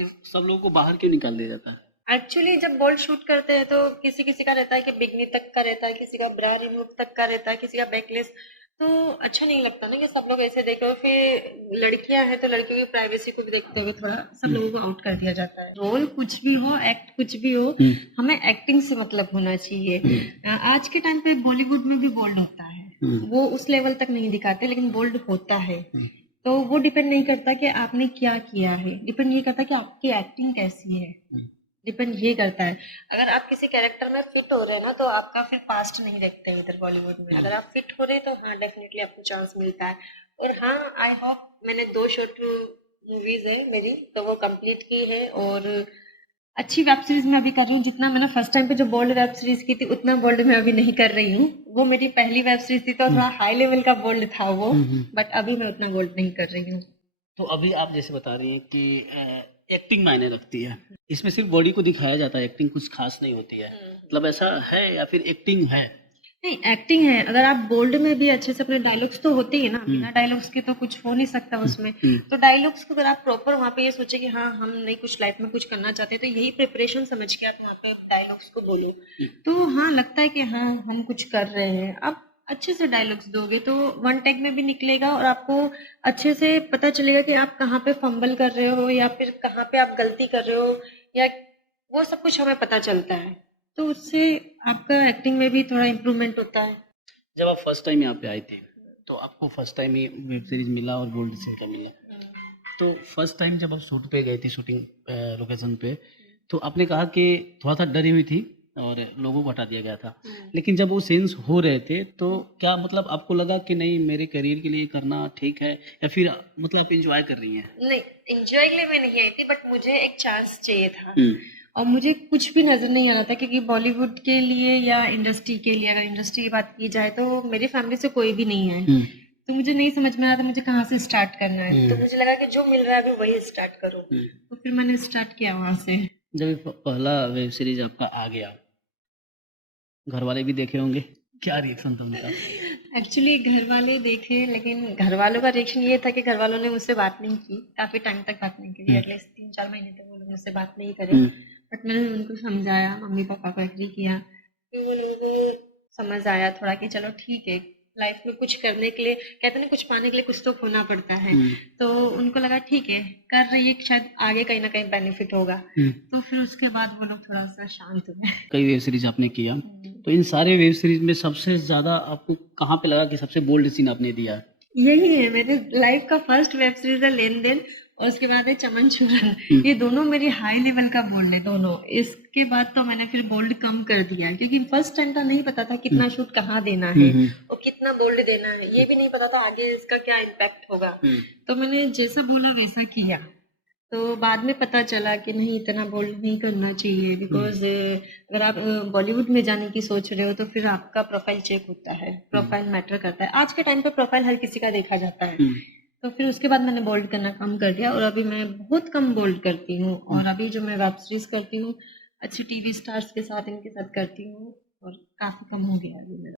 फिर सब लोगों को बाहर क्यों निकाल दिया जाता है? एक्चुअली जब बोल्ड शूट करते हैं तो किसी किसी का रहता है कि बिगनी तक का रहता है, किसी का ब्रा रिमूव तक का रहता है, किसी का बैकलेस। तो अच्छा नहीं लगता ना कि सब लोग ऐसे देखे। और फिर लड़कियां हैं तो लड़कियों की प्राइवेसी को भी देखते हुए थोड़ा सब लोगों को आउट कर दिया जाता है। रोल कुछ भी हो, एक्ट कुछ भी हो, हमें एक्टिंग से मतलब होना चाहिए। आज के टाइम पे बॉलीवुड में भी बोल्ड होता है, वो उस लेवल तक नहीं दिखाते लेकिन बोल्ड होता है। तो वो डिपेंड नहीं करता कि आपने क्या किया है, डिपेंड ये करता है कि आपकी एक्टिंग कैसी है, डिपेंड ये करता है। अगर आप किसी कैरेक्टर में फिट हो रहे हैं ना तो आपका फिर पास्ट नहीं देखते हैं इधर बॉलीवुड में। अगर आप फिट हो रहे हैं तो हाँ डेफिनेटली आपको चांस मिलता है। और हाँ, आई होप, मैंने 2 शॉर्ट मूवीज है मेरी तो वो कंप्लीट की है। और अच्छी वेब सीरीज मैं अभी कर रही हूँ। जितना मैंने फर्स्ट टाइम पे जो बोल्ड वेब सीरीज की थी उतना बोल्ड मैं अभी नहीं कर रही हूँ। वो मेरी पहली वेब सीरीज थी तो थोड़ा हाई लेवल का बोल्ड था वो, बट अभी मैं उतना बोल्ड नहीं कर रही हूँ। तो अभी आप जैसे बता रही हैं कि एक्टिंग मायने रखती है, इसमें सिर्फ बॉडी को दिखाया जाता है, एक्टिंग कुछ खास नहीं होती है, मतलब ऐसा है या फिर एक्टिंग है? नहीं, एक्टिंग है। अगर आप बोल्ड में भी अच्छे से अपने डायलॉग्स तो होते ही है ना, बिना डायलॉग्स के तो कुछ हो नहीं सकता उसमें। तो डायलॉग्स को अगर आप प्रॉपर वहाँ पे ये सोचे कि हाँ हम नहीं कुछ लाइफ में कुछ करना चाहते हैं तो यही प्रिपरेशन समझ के आप वहाँ पे डायलॉग्स को बोलो तो हाँ लगता है कि हाँ हम कुछ कर रहे हैं। आप अच्छे से डायलॉग्स दोगे तो वन टेक में भी निकलेगा और आपको अच्छे से पता चलेगा कि आप कहाँ पे फंबल कर रहे हो या फिर कहाँ पे आप गलती कर रहे हो, या वो सब कुछ हमें पता चलता है। तो उससे आपका एक्टिंग में भी थोड़ा इम्प्रूवमेंट होता है। जब आप फर्स्ट टाइम यहाँ पे आए थे तो आपको फर्स्ट टाइम ही वेब सीरीज मिला और गोल्ड सिंह का मिला, तो फर्स्ट टाइम जब आप शूट पे गए थे, शूटिंग लोकेशन पे, तो आपने कहा कि थोड़ा सा डरी हुई थी और लोगों को हटा दिया गया था, लेकिन जब वो सीन्स हो रहे थे तो क्या मतलब आपको लगा कि नहीं मेरे करियर के लिए करना ठीक है, या फिर मतलब आप इंजॉय कर रही हैं? नहीं, एंजॉय के लिए मैं नहीं आई थी, बट मुझे एक चांस चाहिए था। और मुझे कुछ भी नजर नहीं आ रहा था क्योंकि बॉलीवुड के लिए या इंडस्ट्री के लिए, अगर इंडस्ट्री की बात की जाए तो मेरी फैमिली से कोई भी नहीं है। तो मुझे नहीं समझ में आ रहा था मुझे कहाँ से स्टार्ट करना है। तो मुझे लगा कि जो मिल रहा है अभी वही स्टार्ट करो। तो फिर मैंने स्टार्ट किया वहां से। जब ये पहला वेब सीरीज आपका आ गया, घर वाले भी देखे होंगे, क्या रिएक्शन था उनका? एक्चुअली घर वाले देखे लेकिन घर वालों का रिएक्शन ये था कि घर वालों ने मुझसे बात नहीं की, काफी टाइम तक बात नहीं की, एटलीस्ट 3-4 महीने तक वो लोग मुझसे बात नहीं करे। बट मैंने उनको समझाया, मम्मी पापा को एग्री किया, फिर वो लोगों को समझ आया थोड़ा कि चलो ठीक है, लाइफ में कुछ करने के लिए, कहते हैं ना कुछ पाने के लिए कुछ तो खोना पड़ता है। तो उनको लगा ठीक है कर रही है, शायद आगे कहीं ना कहीं बेनिफिट होगा। तो फिर उसके बाद वो लोग थोड़ा सा शांत हुए। कई वेब सीरीज आपने किया, तो इन सारे वेब सीरीज में सबसे ज्यादा आपको कहाँ पे लगा कि सबसे बोल्ड सीन आपने दिया? यही है मेरे लाइफ का फर्स्ट वेब सीरीज है लेन देन, और उसके बाद है चमन चूरन। ये दोनों मेरी हाई लेवल का बोल्ड है दोनों। इसके बाद तो मैंने फिर बोल्ड कम कर दिया क्योंकि फर्स्ट टाइम था, नहीं पता था कितना शूट कहाँ देना है और कितना बोल्ड देना है, ये भी नहीं पता था आगे इसका क्या इम्पैक्ट होगा। तो मैंने जैसा बोला वैसा किया। तो बाद में पता चला कि नहीं इतना बोल्ड नहीं करना चाहिए, बिकॉज अगर आप बॉलीवुड में जाने की सोच रहे हो तो फिर आपका प्रोफाइल चेक होता है, प्रोफाइल मैटर करता है। आज के टाइम पे प्रोफाइल हर किसी का देखा जाता है। तो फिर उसके बाद मैंने बोल्ड करना कम कर दिया और अभी मैं बहुत कम बोल्ड करती हूँ। और अभी जो मैं वेब सीरीज करती हूँ अच्छी टीवी स्टार्स के साथ, इनके साथ करती हूँ और काफी कम हो गया अभी मेरा।